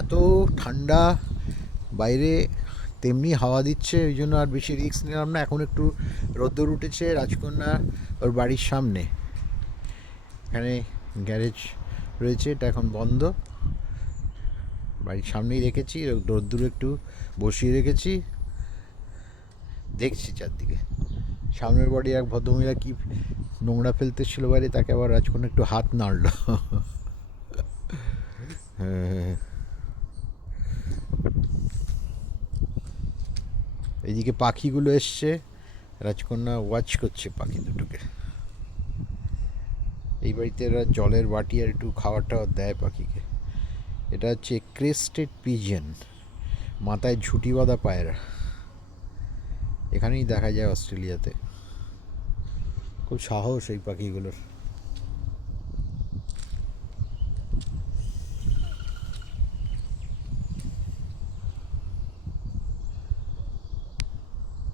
এত ঠান্ডা বাইরে, তেমনি হাওয়া দিচ্ছে, ওই জন্য আর বেশি রিস্ক নিলাম না। এখন একটু রোদ্দুর উঠেছে, রাজকন্যা ওর বাড়ির সামনে, এখানে গ্যারেজ রয়েছে, এটা এখন বন্ধ। বাড়ির সামনেই রেখেছি, রোদ্দুর একটু বসিয়ে রেখেছি, দেখছি চারদিকে। সামনের বাড়ি এক ভদ্রমহিলা কি নোংরা ফেলতে ছিল বাইরে, তাকে আবার রাজকন্যা একটু হাত নাড়লো। হ্যাঁ, এইদিকে পাখিগুলো এসছে, রাজকন্যা ওয়াচ করছে পাখি দুটোকে। এই বাড়িতে এরা জলের বাটি আর একটু খাবার টাবার দেয় পাখিকে। এটা হচ্ছে ক্রেস্টেড পিজিয়ন, মাথায় ঝুঁটি বাঁধা পায়রা, এখানেই দেখা যায় অস্ট্রেলিয়াতে। খুব সাহস এই পাখিগুলোর।